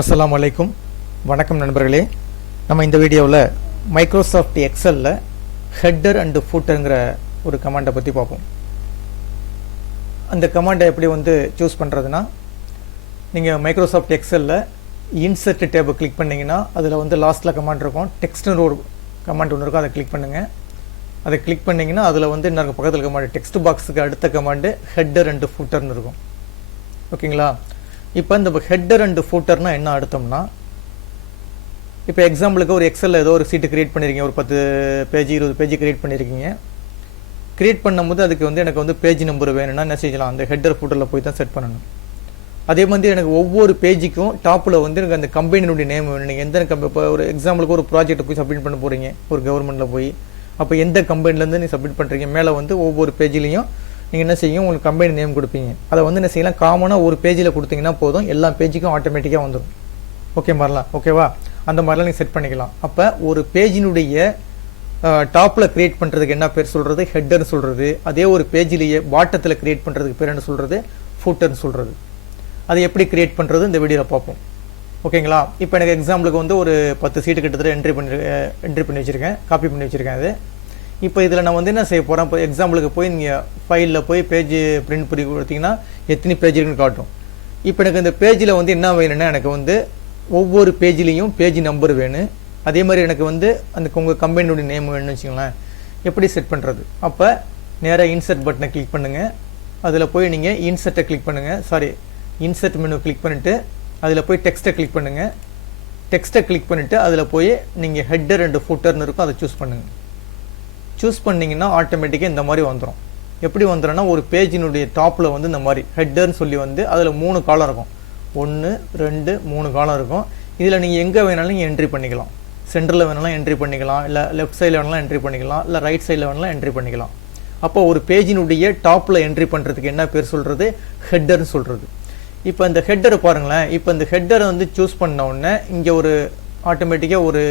அஸ்ஸலாமு அலைக்கும். வணக்கம் நண்பர்களே. நம்ம இந்த வீடியோவில் மைக்ரோசாஃப்ட் எக்ஸலில் ஹெட்டர் அண்டு ஃபூட்டருங்கிற ஒரு கமாண்டை பற்றி பார்ப்போம். அந்த கமாண்டை எப்படி சூஸ் பண்ணுறதுனா, நீங்கள் மைக்ரோசாஃப்ட் எக்ஸலில் இன்சர்ட் டேபை கிளிக் பண்ணிங்கன்னா அதில் லாஸ்ட்டில் கமாண்ட் இருக்கும். டெக்ஸ்ட்னு ஒரு கமாண்ட் ஒன்று இருக்கும், அதை கிளிக் பண்ணுங்கள். அதை கிளிக் பண்ணிங்கன்னா அதில் இன்னொரு பக்கத்தில் கமாண்டு டெக்ஸ்ட் பாக்ஸுக்கு அடுத்த கமாண்டு ஹெட்டர் அண்டு ஃபூட்டர்னு இருக்கும். ஓகேங்களா? இப்போ இந்த ஹெட்டர் அண்டு ஃபூட்டர்னா என்ன அர்த்தம்னா, இப்போ எக்ஸாம்பிளுக்கு ஒரு எக்ஸலில் ஏதோ ஒரு சீட்டு கிரியேட் பண்ணியிருக்கீங்க, ஒரு 10 பேஜ் 20 பேஜ் கிரியேட் பண்ணியிருக்கீங்க. கிரியேட் பண்ணும்போது அதுக்கு எனக்கு பேஜ் நம்பர் வேணும்னா என்ன செய்யலாம், அந்த ஹெட்டர் ஃபூட்டரில் போய் தான் செட் பண்ணணும். அதே மாதிரி எனக்கு ஒவ்வொரு பேஜுக்கும் டாப்பில் எனக்கு அந்த கம்பெனியுடைய நேம் வேணும். நீங்கள் எந்த இப்போ ஒரு எக்ஸாம்பிளுக்கு ஒரு ப்ராஜெக்ட்டை போய் சப்மிட் பண்ண போகிறீங்க ஒரு கவர்மெண்ட்டில் போய், அப்போ எந்த கம்பெனிலேருந்து நீங்கள் சப்மிட் பண்ணுறீங்க, மேலே ஒவ்வொரு பேஜ்லேயும் நீங்கள் என்ன செய்யும், உங்களுக்கு கம்பெனி நேம் கொடுப்பீங்க. அதை என்ன செய்யலாம், காமனாக ஒரு பேஜில் கொடுத்தீங்கன்னா போதும், எல்லா பேஜுக்கும் ஆட்டோமேட்டிக்காக வந்துடும். ஓகே மாதிரிலாம், ஓகேவா? அந்த மாதிரிலாம் நீங்கள் செட் பண்ணிக்கலாம். அப்போ ஒரு பேஜினுடைய டாப்பில் க்ரியேட் பண்ணுறதுக்கு என்ன பேர் சொல்கிறது, ஹெட்டர்னு சொல்கிறது. அதே ஒரு பேஜிலேயே பாட்டத்தில் க்ரியேட் பண்ணுறதுக்கு பேர் என்ன சொல்கிறது, ஃபூட்டர்னு சொல்கிறது. அதை எப்படி க்ரியேட் பண்ணுறது இந்த வீடியோவில் பார்ப்போம். ஓகேங்களா? இப்போ எனக்கு எக்ஸாம்பிளுக்கு ஒரு 10 சீட்டு கிட்டத்தட்ட என்ட்ரி பண்ணி வச்சுருக்கேன், காப்பி பண்ணி வச்சுருக்கேன். அது இப்போ இதில் நான் என்ன செய்ய போகிறேன், இப்போ எக்ஸாம்பிளுக்கு போய் நீங்கள் ஃபைலில் போய் பேஜ் பிரிண்ட் பண்ணி கொடுத்தீங்கன்னா எத்தனை பேஜ் இருக்குன்னு காட்டும். இப்போ எனக்கு இந்த பேஜில் என்ன வேணும்னா, எனக்கு ஒவ்வொரு பேஜ்லேயும் பேஜ் நம்பர் வேணும். அதே மாதிரி எனக்கு அந்த உங்கள் கம்பெனியோட நேம் வேணும்னு வச்சுங்களேன். எப்படி செட் பண்ணுறது? அப்போ நேராக இன்சர்ட் பட்டனை கிளிக் பண்ணுங்கள். அதில் போய் நீங்கள் இன்சர்ட்டை கிளிக் பண்ணுங்கள், இன்சர்ட் மெனு கிளிக் பண்ணிவிட்டு அதில் போய் டெக்ஸ்ட்டை கிளிக் பண்ணுங்கள். டெக்ஸ்ட்டை கிளிக் பண்ணிவிட்டு அதில் போய் நீங்கள் ஹெட்டர் அண்டு ஃபூட்டர்னு இருக்கும், அதை சூஸ் பண்ணுங்கள். சூஸ் பண்ணிங்கன்னா ஆட்டோமேட்டிக்காக இந்த மாதிரி வந்துடும். எப்படி வந்துடும்னா, ஒரு பேஜினுடைய டாப்பில் இந்த மாதிரி ஹெட்டர்னு சொல்லி அதில் 3 காலம் இருக்கும். 1 2 3 காலம் இருக்கும். இதில் நீங்கள் எங்கே வேணாலும் நீங்கள் என்ட்ரி பண்ணிக்கலாம். சென்டரில் வேணாலும் என்ட்ரி பண்ணிக்கலாம், இல்லை லெஃப்ட் சைடில் வேணாலும் என்ட்ரி பண்ணிக்கலாம், இல்லை ரைட் சைடில் வேணாலும் என்ட்ரி பண்ணிக்கலாம். அப்போ ஒரு பேஜினுடைய டாப்பில் என்ட்ரி பண்ணுறதுக்கு என்ன பேர் சொல்கிறது, ஹெட்டர்னு சொல்கிறது. இப்போ இந்த ஹெட்டரை பாருங்களேன். இப்போ இந்த ஹெட்டரை சூஸ் பண்ண உடனே இங்கே ஒரு ஆட்டோமேட்டிக்காக ஒரு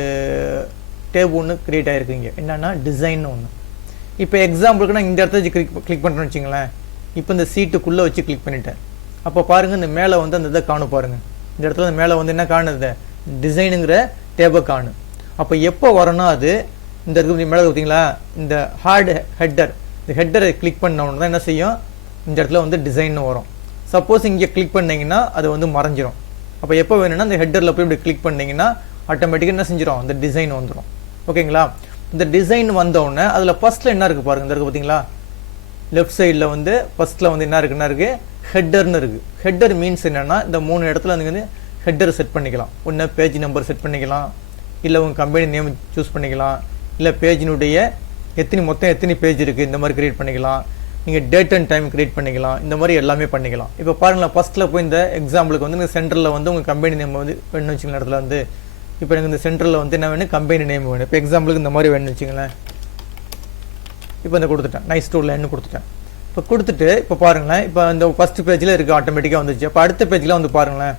டேப் ஒன்று க்ரியேட் ஆகிருக்குங்க. என்னென்னா டிசைன் ஒன்று. இப்போ எக்ஸாம்பிளுக்கு நான் இந்த இடத்துல கிளிக் பண்ணுறேன்னு வச்சுங்களேன். இப்போ இந்த சீட்டுக்குள்ளே வச்சு கிளிக் பண்ணிட்டேன். அப்போ பாருங்கள், இந்த மேலே அந்த இதை காணும் பாருங்கள். இந்த இடத்துல இந்த மேலே என்ன காணுது, டிசைனுங்கிற டேபை காணும். அப்போ எப்போ வரணும், அது இந்த இருக்கு மேலே பார்த்தீங்களா, இந்த ஹார்டு ஹெட்டர், இந்த ஹெட்டரை கிளிக் பண்ணவொன்னு தான் என்ன செய்யும், இந்த இடத்துல டிசைன்னு வரும். சப்போஸ் இங்கே கிளிக் பண்ணிங்கன்னா அது மறைஞ்சிரும். அப்போ எப்போ வேணும்னா இந்த ஹெட்டரில் போய் இப்படி கிளிக் பண்ணிங்கன்னா ஆட்டோமேட்டிக்காக என்ன செஞ்சிடும், அந்த டிசைன் வந்துடும். ஓகேங்களா? இந்த டிசைன் வந்தோடனே அதில் ஃபஸ்ட்டில் என்ன இருக்குது பாருங்கள், இந்த இருக்குது பார்த்தீங்களா, லெஃப்ட் சைடில் ஃபஸ்ட்டில் என்ன இருக்குது, ஹெட்டர்னு இருக்குது. ஹெட்டர் மீன்ஸ் என்னென்னா, இந்த 3 இடத்துல ஹெட்டர் செட் பண்ணிக்கலாம். ஒன்று பேஜ் நம்பர் செட் பண்ணிக்கலாம், இல்லை உங்கள் கம்பெனி நேம் சூஸ் பண்ணிக்கலாம், இல்லை பேஜினுடைய மொத்தம் எத்தனை பேஜ் இருக்குது இந்த மாதிரி க்ரியேட் பண்ணிக்கலாம். நீங்கள் டேட் அண்ட் டைம் க்ரியேட் பண்ணிக்கலாம். இந்த மாதிரி எல்லாமே பண்ணிக்கலாம். இப்போ பாருங்களேன், ஃபஸ்ட்டில் போய் இந்த எக்ஸாம்பிளுக்கு சென்டரில் உங்கள் கம்பெனி நேம் வேணும்னு வச்சுக்கலாம். இடத்துல இப்போ எனக்கு இந்த சென்டரில் என்ன வேணும், கம்பெனி நேம் வேணும். இப்போ எக்ஸாம்பிளுக்கு இந்த மாதிரி வேணும்னு வச்சுங்களேன். இப்போ இந்த கொடுத்துட்டேன், நைஸ் டூ லைன் கொடுத்துட்டேன். இப்போ கொடுத்துட்டு இப்போ பாருங்களேன், இப்போ இந்த ஃபஸ்ட்டு பேஜில் இருக்குது, ஆட்டோமேட்டிக்காக வந்துச்சு. இப்போ அடுத்த பேஜில் பாருங்களேன்,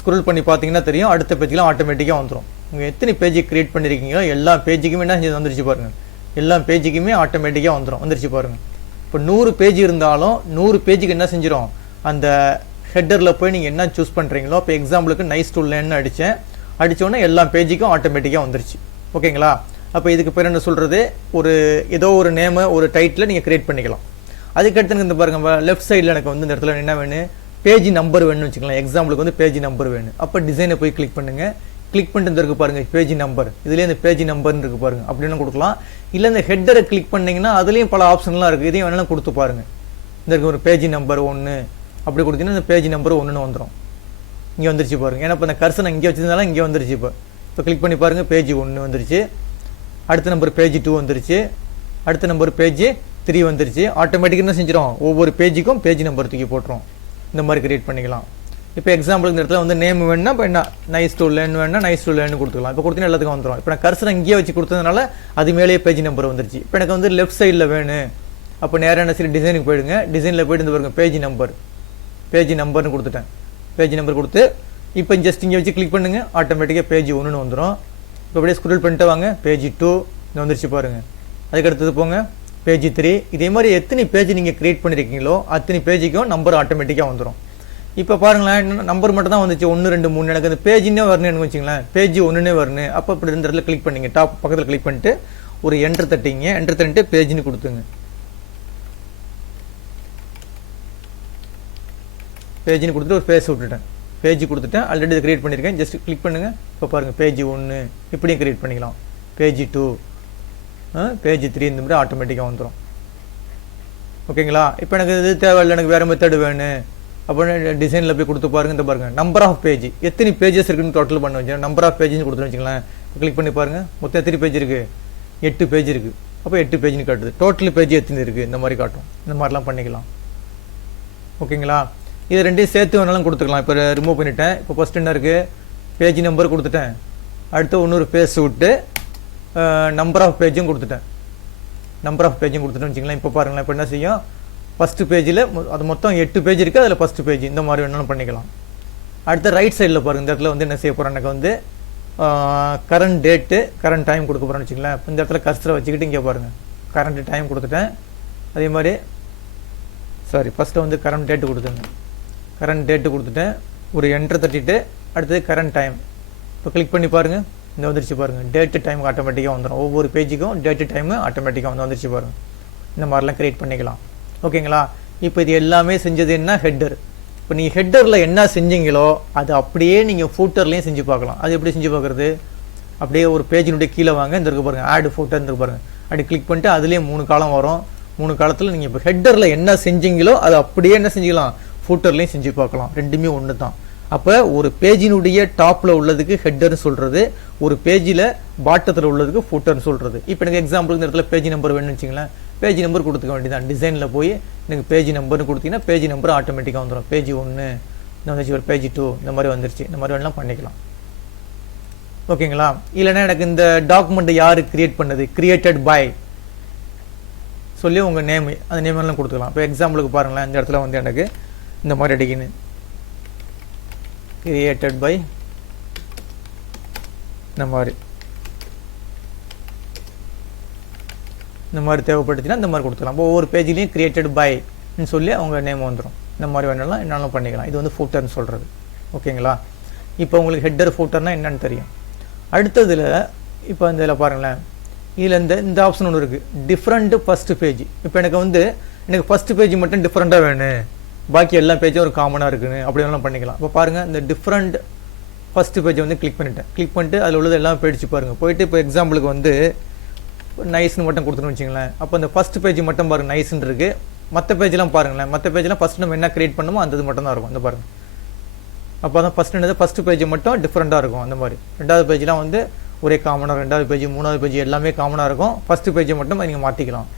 ஸ்க்ரோல் பண்ணி பார்த்தீங்கன்னா தெரியும், அடுத்த பேஜில் ஆட்டோமேட்டிக்காக வந்துடும். நீங்கள் எத்தனை பேஜ் க்ரியேட் பண்ணியிருக்கீங்களோ எல்லா பேஜுக்குமே என்ன செஞ்சு வந்துருச்சு பாருங்கள். எல்லா பேஜுக்குமே ஆட்டோமேட்டிக்காக வந்துருச்சு பாருங்கள். இப்போ 100 பேஜ் இருந்தாலும் 100 பேஜுக்கு என்ன செஞ்சிடும், அந்த ஹெட்டரில் போய் நீங்கள் என்ன சூஸ் பண்ணுறீங்களோ, இப்போ எக்ஸாம்பிளுக்கு நைஸ் டூ லைன் அடித்தோடனே எல்லா பேஜுக்கும் ஆட்டோமேட்டிக்காக வந்துருச்சு. ஓகேங்களா? அப்போ இதுக்கு பேர் என்ன சொல்கிறது, ஏதோ ஒரு நேமு ஒரு டைட்டில் நீங்கள் க்ரியேட் பண்ணிக்கலாம். அதுக்கடுத்து இந்த பாருங்கள், லெஃப்ட் சைடில் எனக்கு இந்த இடத்துல என்ன வேணும், பேஜ் நம்பர் வேணும்னு வச்சுக்கலாம். எக்ஸாம்பிளுக்கு பேஜ் நம்பர் வேணும். அப்போ டிசைனை போய் கிளிக் பண்ணுங்கள். கிளிக் பண்ணிட்டு இருக்கு பாருங்கள், பேஜ் நம்பர், இதுலேயே இந்த பேஜ் நம்பர்னு இருக்குது பாருங்கள், அப்படின்னு கொடுக்கலாம். இல்லை இந்த ஹெட்டரை கிளிக் பண்ணிங்கன்னா அதுலேயும் பல ஆப்ஷன்லாம் இருக்குது, இதையும் வேணாலும் கொடுத்து பாருங்கள். இந்த இருக்கு ஒரு பேஜ் நம்பர் 1 அப்படி கொடுத்தீங்கன்னா இந்த பேஜ் நம்பர் 1ன்னு வந்துடும். இங்கே வந்துருச்சு பாருங்கள். ஏன்னா இப்போ இந்த கர்சனை இங்கே வச்சிருந்தாலும் இங்கே வந்துருச்சு. இப்போ கிளிக் பண்ணி பாருங்கள், பேஜ் 1 வந்துருச்சு. அடுத்த நம்பர் பேஜ் 2 வந்துருச்சு. அடுத்த நம்பர் பேஜ் 3 வந்துருச்சு. ஆட்டோமேட்டிக்காக என்ன செஞ்சிடும், ஒவ்வொரு பேஜுக்கும் பேஜ் நம்பர் தூக்கி போட்டுரும். இந்த மாதிரி கிரியேட் பண்ணிக்கலாம். இப்போ எக்ஸாம்பிள் இந்த இடத்துல நேம் வேணும்னா இப்போ என்ன நைஸ் டூ லேன் வேணும்னா நைஸ் டூ லேன் கொடுத்துக்கலாம். இப்போ கொடுத்தீங்கன்னா எல்லாத்துக்கும் வந்துடும். இப்போ நான் கர்சனை இங்கேயே வச்சு கொடுத்ததுனால அது மேலேயே பேஜ் நம்பர் வந்துருச்சு. இப்போ எனக்கு லெஃப்ட் சைடில் வேணும். அப்போ நேராக என்ன சரி டிசைனுக்கு போயிடுங்க. டிசைனில் போய்ட்டு இந்த பாருங்க, பேஜ் நம்பர்னு கொடுத்துட்டேன். பேஜ் நம்பர் கொடுத்து இப்போ ஜஸ்ட் இங்கே வச்சு கிளிக் பண்ணுங்கள், ஆட்டோமேட்டிக்காக பேஜ் 1ன்னு வந்துடும். இப்போ அப்படியே ஸ்க்ரோல் பண்ணிட்டு வாங்க, பேஜ் 2 இந்த வந்துருச்சு பாருங்கள். அதுக்கடுத்தது போங்க பேஜ் 3. இதே மாதிரி எத்தனை பேஜ் நீங்கள் க்ரியேட் பண்ணியிருக்கீங்களோ அத்தனை பேஜுக்கும் நம்பர் ஆட்டோமேட்டிக்காக வந்துடும். இப்போ பாருங்களேன், நம்பர் மட்டும் தான் வந்துச்சு 1 2 3. எனக்கு அந்த பேஜின்னே வரணும்னு வச்சுங்களேன், பேஜ் 1னே வரணும். அப்போ இப்படி இந்த இடத்துல கிளிக் பண்ணிங்க, டாப் பக்கத்தில் கிளிக் பண்ணிட்டு ஒரு என்ட்ரு தட்டிங்க. என்ட்ரு தட்டிட்டு பேஜின்னு கொடுத்துங்க. பேஜின்னு கொடுத்துட்டு ஒரு பேஜ் விட்டுட்டேன். பேஜ் கொடுத்துட்டேன், ஆல்ரெடி இதை கிரியேட் பண்ணியிருக்கேன். ஜஸ்ட் கிளிக் பண்ணுங்கள். இப்போ பாருங்கள், பேஜ் 1 இப்படியும் கிரியேட் பண்ணிக்கலாம். பேஜ் 2, பேஜ் 3 இந்த மாதிரி ஆட்டோமேட்டிக்காக வந்துடும். ஓகேங்களா? இப்போ எனக்கு இது தேவையில்லை, எனக்கு வேறு மெத்தடு வேணும் அப்படின்னு டிசைனில் போய் கொடுத்து பாருங்கள். இந்த பாருங்கள், நம்பர் ஆஃப் பேஜ் எத்தனை பேஜஸ் இருக்குன்னு டோட்டல் பண்ண வச்சு நம்பர் ஆஃப் பேஜ்னு கொடுத்துன்னு வச்சுக்கலாம். கிளிக் பண்ணி பாருங்கள், மொத்தம் எத்தனை பேஜ் இருக்குது? 8 பேஜ் இருக்குது. அப்போ 8 பேஜ்னு காட்டுது. டோட்டல் பேஜ் எத்தனை இருக்குது இந்த மாதிரி காட்டும். இந்த மாதிரிலாம் பண்ணிக்கலாம். ஓகேங்களா? இது ரெண்டையும் சேர்த்து வேணாலும் கொடுத்துக்கலாம். இப்போ ரிமூவ் பண்ணிவிட்டேன். இப்போ ஃபஸ்ட் என்ன இருக்குது? பேஜ் நம்பர் கொடுத்துட்டேன். அடுத்து இன்னொரு பேஜ் விட்டு நம்பர் ஆஃப் பேஜும் கொடுத்துட்டேன். நம்பர் ஆஃப் பேஜும் கொடுத்துட்டேன்னு வச்சுக்கலாம். இப்போ பாருங்களேன், இப்போ என்ன செய்யும்? ஃபஸ்ட்டு பேஜில் அது மொத்தம் 8 பேஜ் இருக்குது. அதில் ஃபஸ்ட்டு பேஜ் இந்த மாதிரி வேணாலும் பண்ணிக்கலாம். அடுத்து ரைட் சைடில் பாருங்கள், இந்த இடத்துல வந்து என்ன செய்ய போகிறேன்? எனக்கு வந்து கரண்ட் டேட்டு, கரண்ட் டைம் கொடுக்க போகிறேன்னு வச்சுக்கலாம். இந்த இடத்துல கர்சரை வச்சுக்கிட்டு இங்கே பாருங்கள், கரண்ட் டைம் கொடுத்துட்டேன். அதே மாதிரி ஃபஸ்ட்டு வந்து கரண்ட் டேட்டு கொடுத்துங்க. கரண்ட் டேட்டு கொடுத்துட்டேன். ஒரு என்ட்ரு தட்டிட்டு அடுத்தது கரண்ட் டைம். இப்போ கிளிக் பண்ணி பாருங்கள், இந்த வந்துருச்சு பாருங்கள். டேட்டு டைம் ஆட்டோமேட்டிக்காக வந்துடும். ஒவ்வொரு பேஜுக்கும் டேட்டு டைமு ஆட்டோமேட்டிக்காக வந்துருச்சு பாருங்கள். இந்த மாதிரிலாம் க்ரியேட் பண்ணிக்கலாம். ஓகேங்களா? இப்போ இது எல்லாமே செஞ்சது என்ன? ஹெட்டர். இப்போ நீங்கள் ஹெட்டரில் என்ன செஞ்சீங்களோ அது அப்படியே நீங்கள் ஃபூட்டர்லேயும் செஞ்சு பார்க்கலாம். அது எப்படி செஞ்சு பார்க்குறது? அப்படியே ஒரு பேஜினுடைய கீழே வாங்க, இந்த இருக்கு பாருங்கள், ஆட் ஃபூட்டர் இருக்கு பாருங்கள். அப்படி கிளிக் பண்ணிட்டு அதுலேயே 3 காலம் வரும். 3 காலத்தில் நீங்கள் இப்போ ஹெட்டரில் என்ன செஞ்சீங்களோ அது அப்படியே என்ன செஞ்சுக்கலாம்? ஃபூட்டர்லேயும் செஞ்சு பார்க்கலாம். ரெண்டுமே ஒன்று தான். அப்போ ஒரு பேஜினுடைய டாப்பில் உள்ளதுக்கு ஹெட்டர்னு சொல்கிறது, ஒரு பேஜில் பாட்டத்தில் உள்ளதுக்கு ஃபூட்டர்னு சொல்கிறது. இப்போ எனக்கு எக்ஸாம்பிளுக்கு இந்த இடத்துல பேஜ் நம்பர் வேணும்னு வச்சுங்களேன், பேஜ் நம்பர் கொடுத்துக்க வேண்டியதான். டிசைனில் போய் எனக்கு பேஜ் நம்பர்னு கொடுத்தீங்கன்னா பேஜ் நம்பர் ஆட்டோமேட்டிக்காக வந்துடும். பேஜ் 1 இந்த வந்துச்சு, ஒரு பேஜ் 2 இந்த மாதிரி வந்துருச்சு. இந்த மாதிரி வேணாலும் பண்ணிக்கலாம். ஓகேங்களா? இல்லைன்னா எனக்கு இந்த டாக்குமெண்ட்டை யார் கிரியேட் பண்ணது? கிரியேட்டட் பை சொல்லி உங்கள் நேம், அந்த நேம் எல்லாம் கொடுத்துக்கலாம். இப்போ எக்ஸாம்பிளுக்கு பாருங்களேன், இந்த இடத்துல வந்து எனக்கு இந்த மாதிரி அடிக்கணும், கிரியேட்டட் பை இந்த மாதிரி தேவைப்பட்டுச்சுன்னா இந்த மாதிரி கொடுத்துக்கலாம். இப்போ ஒவ்வொரு பேஜ்லேயும் கிரியேட்டட் பைன்னு சொல்லி அவங்க நேம் வந்துடும். இந்த மாதிரி வேணாலும் என்னாலும் பண்ணிக்கலாம். இது வந்து ஃபூட்டர்னு சொல்கிறது. ஓகேங்களா? இப்போ உங்களுக்கு ஹெட்டர் ஃபூட்டர்னால் என்னன்னு தெரியும். அடுத்ததில் இப்போ இந்த இதில் பாருங்களேன், இதில் இந்த ஆப்ஷன் ஒன்று இருக்குது, டிஃப்ரெண்ட் ஃபஸ்ட்டு பேஜ். இப்போ எனக்கு ஃபஸ்ட்டு பேஜ் மட்டும் டிஃப்ரெண்ட்டாக வேணும், பாக்கி எல்லா பேஜும் ஒரு காமனாக இருக்குன்னு அப்படி வேணாலும் பண்ணிக்கலாம். இப்போ பாருங்கள், இந்த டிஃப்ரெண்ட் ஃபஸ்ட்டு பேஜை வந்து கிளிக் பண்ணிட்டேன். கிளிக் பண்ணிட்டு அதில் உள்ளது எல்லாம் போயிடுச்சு பாருங்கள். போயிட்டு இப்போ எக்ஸாம்பிளுக்கு வந்து நைஸ்னு மட்டும் கொடுத்துன்னு வச்சிங்களேன். அப்போ இந்த ஃபஸ்ட் பேஜ் மட்டும் பாருங்கள் நைஸ்ன்னு இருக்குது. மற்ற பேஜெலாம் பாருங்களேன், மற்ற பேஜெலாம் ஃபஸ்ட்டு நம்ம என்ன கிரியேட் பண்ணுமோ அந்த இது மட்டும் தான் இருக்கும். இந்த பாருங்கள், அப்போ தான் ஃபஸ்ட்டு பேஜ் மட்டும் டிஃப்ரெண்ட்டாக இருக்கும். அந்த மாதிரி ரெண்டாவது பேஜெலாம் வந்து ஒரே காமனாக, ரெண்டாவது பேஜ் மூணாவது பேஜ் எல்லாமே காமனாக இருக்கும். ஃபஸ்ட்டு பேஜை மட்டும் நீங்கள் மாற்றிக்கலாம்.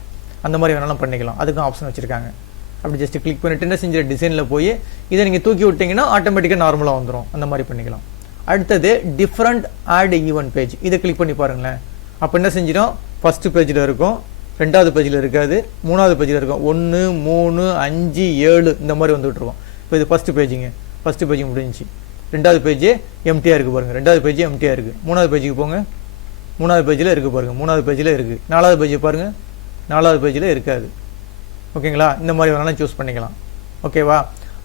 அந்த மாதிரி வேணாலும் பண்ணிக்கலாம். அதுக்கும் ஆப்ஷன் வச்சுருக்காங்க. அப்படி ஜஸ்ட் கிளிக் பண்ணிட்டு என்ன செஞ்ச டிசைனில் போய் இதை நீங்கள் தூக்கி விட்டிங்கன்னா ஆட்டோமேட்டிக்காக நார்மலாக வந்துடும். அந்த மாதிரி பண்ணிக்கலாம். அடுத்தது டிஃப்ரெண்ட் ஆட் ஈவன் பேஜ். இதை கிளிக் பண்ணி பாருங்களேன். அப்போ என்ன செஞ்சிடும்? ஃபஸ்ட்டு பேஜில் இருக்கும், ரெண்டாவது பேஜில் இருக்காது, மூணாவது பேஜில் இருக்கும். 1 3 5 7 இந்த மாதிரி வந்துட்டுருக்கோம். இப்போ இது ஃபஸ்ட்டு பேஜுங்க, ஃபஸ்ட்டு பேஜ் முடிஞ்சிச்சு. ரெண்டாவது பேஜ் எம்டியாக இருக்குது பாருங்கள், ரெண்டாவது பேஜ் எம்டியாக இருக்குது. மூணாவது பேஜுக்கு போங்க, மூணாவது பேஜில் இருக்குது பாருங்கள், மூணாவது பேஜில் இருக்குது. நாலாவது பேஜ் பாருங்கள், நாலாவது பேஜில் இருக்காது. ஓகேங்களா? இந்த மாதிரி வேணாலும் சூஸ் பண்ணிக்கலாம். ஓகேவா?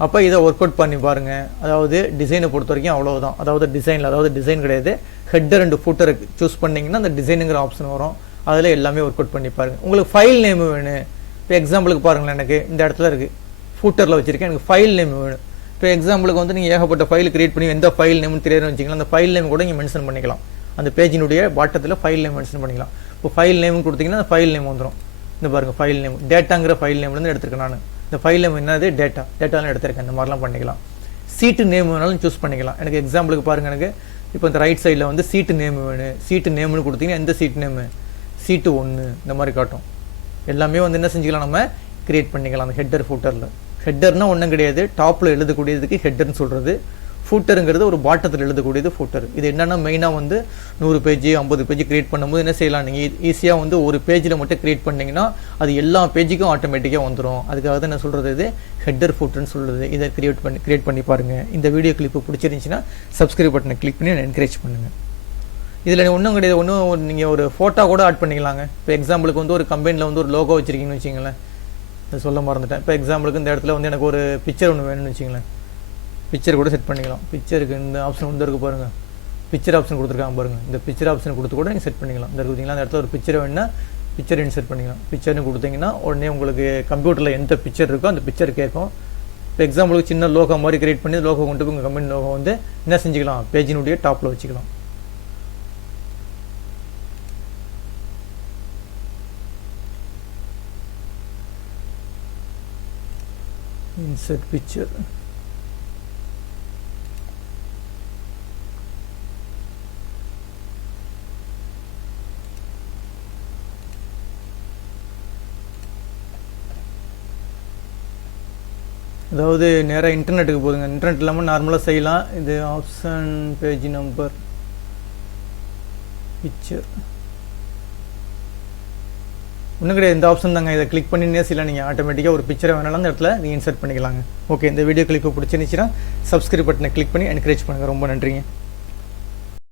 அப்போ இதை ஒர்க் அவுட் பண்ணி பாருங்கள். அதாவது டிசைனை பொறுத்த வரைக்கும் அவ்வளோதான். அதாவது டிசைன் கிடையாது, ஹெட்டர் அண்ட் ஃபூட்டர் சூஸ் பண்ணிங்கன்னா அந்த டிசைனுங்கிற ஆப்ஷன் வரும். அதில் எல்லாமே ஒர்க் அவுட் பண்ணி பாருங்கள். உங்களுக்கு ஃபைல் நேம் வேணும். இப்போ எக்ஸாம்பிளுக்கு பாருங்களேன், எனக்கு இந்த இடத்துல இருக்குது, ஃபூட்டரில் வச்சுருக்கேன், எனக்கு ஃபைல் நேம் வேணும். இப்போ எக்ஸாம்பிளுக்கு வந்து நீங்கள் ஏகப்பட்ட ஃபைல் கிரியேட் பண்ணி எந்த ஃபைல் நேம்னு தெரியாதுன்னு வச்சிங்களா, அந்த ஃபைல் நேம் கூட நீங்கள் மென்ஷன் பண்ணிக்கலாம். அந்த பேஜினுடைய பாட்டத்தில் ஃபைல் நேம் மென்ஷன் பண்ணிக்கலாம். இப்போ ஃபைல் நேம்னு கொடுத்தீங்கன்னா அந்த ஃபைல் நேம் வந்துடும். இந்த பாருங்கள், ஃபைல் நேம் டேட்டாங்கிற ஃபைல் நேம்லேருந்து எடுத்துருக்கேன் நான். இந்த ஃபைல் நேம் என்னது? டேட்டாலாம் எடுத்திருக்கேன். இந்த மாதிரிலாம் பண்ணிக்கலாம். சீட்டு நேம் வேணாலும் சூஸ் பண்ணிக்கலாம். எனக்கு எக்ஸாம்பிளுக்கு பாருங்கள், எனக்கு இப்போ இந்த ரைட் சைடில் வந்து சீட்டு நேம் வேணும். சீட்டு நேம்னு கொடுத்தீங்கன்னா எந்த சீட் நேமு? சீட்டு 1 இந்த மாதிரி காட்டும். எல்லாமே வந்து என்ன செஞ்சுக்கலாம், நம்ம கிரியேட் பண்ணிக்கலாம். அந்த ஹெட்டர் ஃபூட்டரில் ஹெட்டர்னால் ஒன்றும் கிடையாது, டாப்பில் எழுதக்கூடியதுக்கு ஹெட்டர்னு சொல்கிறது. ஃபூட்டருங்கிறது ஒரு பாட்டத்தில் எழுதக்கூடியது ஃபூட்டர். இது என்னென்னா மெயினாக வந்து 100 பேஜ் 50 பேஜ் கிரியேட் பண்ணும்போது என்ன செய்யலாம், நீங்கள் ஈஸியாக வந்து ஒரு பேஜில் மட்டும் கிரியேட் பண்ணிங்கன்னா அது எல்லா பேஜுக்கும் ஆட்டோமேட்டிக்காக வந்துடும். அதுக்காக தான் என்ன சொல்கிறது, இது ஹெட்டர் ஃபூட்டர்னு சொல்கிறது. இதை கிரியேட் பண்ணி பாருங்கள். இந்த வீடியோ கிளிப்பு பிடிச்சிருந்துச்சின்னா சப்ஸ்கிரைப் பட்டனை கிளிக் பண்ணி என்கரேஜ் பண்ணுங்கள். இதில் ஒன்றும் கிடையாது, ஒன்றும் நீங்கள் ஒரு ஃபோட்டோ கூட ஆட் பண்ணிக்கலாங்க. இப்போ எக்ஸாம்பிளுக்கு வந்து ஒரு கம்பெனியில் வந்து ஒரு லோகோ வச்சுருக்கீங்கன்னு வச்சிங்களேன், அதை சொல்ல மறந்துட்டேன். இப்போ எக்ஸாம்பிளுக்கு இந்த இடத்துல வந்து எனக்கு ஒரு பிக்சர் ஒன்று வேணும்னு வச்சிங்களேன், பிக்சர் கூட செட் பண்ணிக்கலாம். பிக்சருக்கு இந்த ஆப்ஷன் வந்து இருக்குது பாருங்கள், பிக்சர் ஆப்ஷன் கொடுத்துருக்காங்க பாருங்கள். இந்த பிக்சர் ஆப்ஷன் கொடுத்து கூட நீங்கள் செட் பண்ணிக்கலாம். இந்த இருக்குதுங்களா, அந்த இடத்துல ஒரு பிக்சர் வேணுன்னா பிக்சர் இன்சர்ட் பண்ணிக்கலாம். பிக்சர்னு கொடுத்தீங்கன்னா உடனே உங்களுக்கு கம்ப்யூட்டரில் எந்த பிக்சர் இருக்கோ அந்த பிக்சர் கேட்கும். இப்போ எக்ஸாம்பிளுக்கு சின்ன லோகோ மாதிரி கிரியேட் பண்ணி லோகோ கொண்டு போய் உங்கள் கம்பெனி லோகோ வந்து என்ன செஞ்சுக்கலாம், பேஜினுடைய டாப்பில் வச்சுக்கலாம். Insert picture. அதாவது நேராக இன்டர்நெட்டுக்கு போதுங்க. இன்டர்நெட் இல்லாமல் நார்மலாக செய்யலாம். இது ஆப்ஷன் பேஜ் நம்பர் பிக்சர் ஒன்றும் கிடையாது, இந்த ஆப்ஷன் தாங்க. இதை கிளிக் பண்ணினே செய்யலாம். நீங்கள் ஆட்டோமேட்டிக்காக ஒரு பிக்சரை வேணாலும் அந்த இடத்துல நீங்கள் இன்சர்ட் பண்ணிக்கலாங்க. ஓகே, இந்த வீடியோ கிளிக் பிடிச்சிருந்துச்சுன்னா சப்ஸ்கிரைப் பட்டனை கிளிக் பண்ணி என்கரேஜ் பண்ணுங்கள். ரொம்ப நன்றிங்க.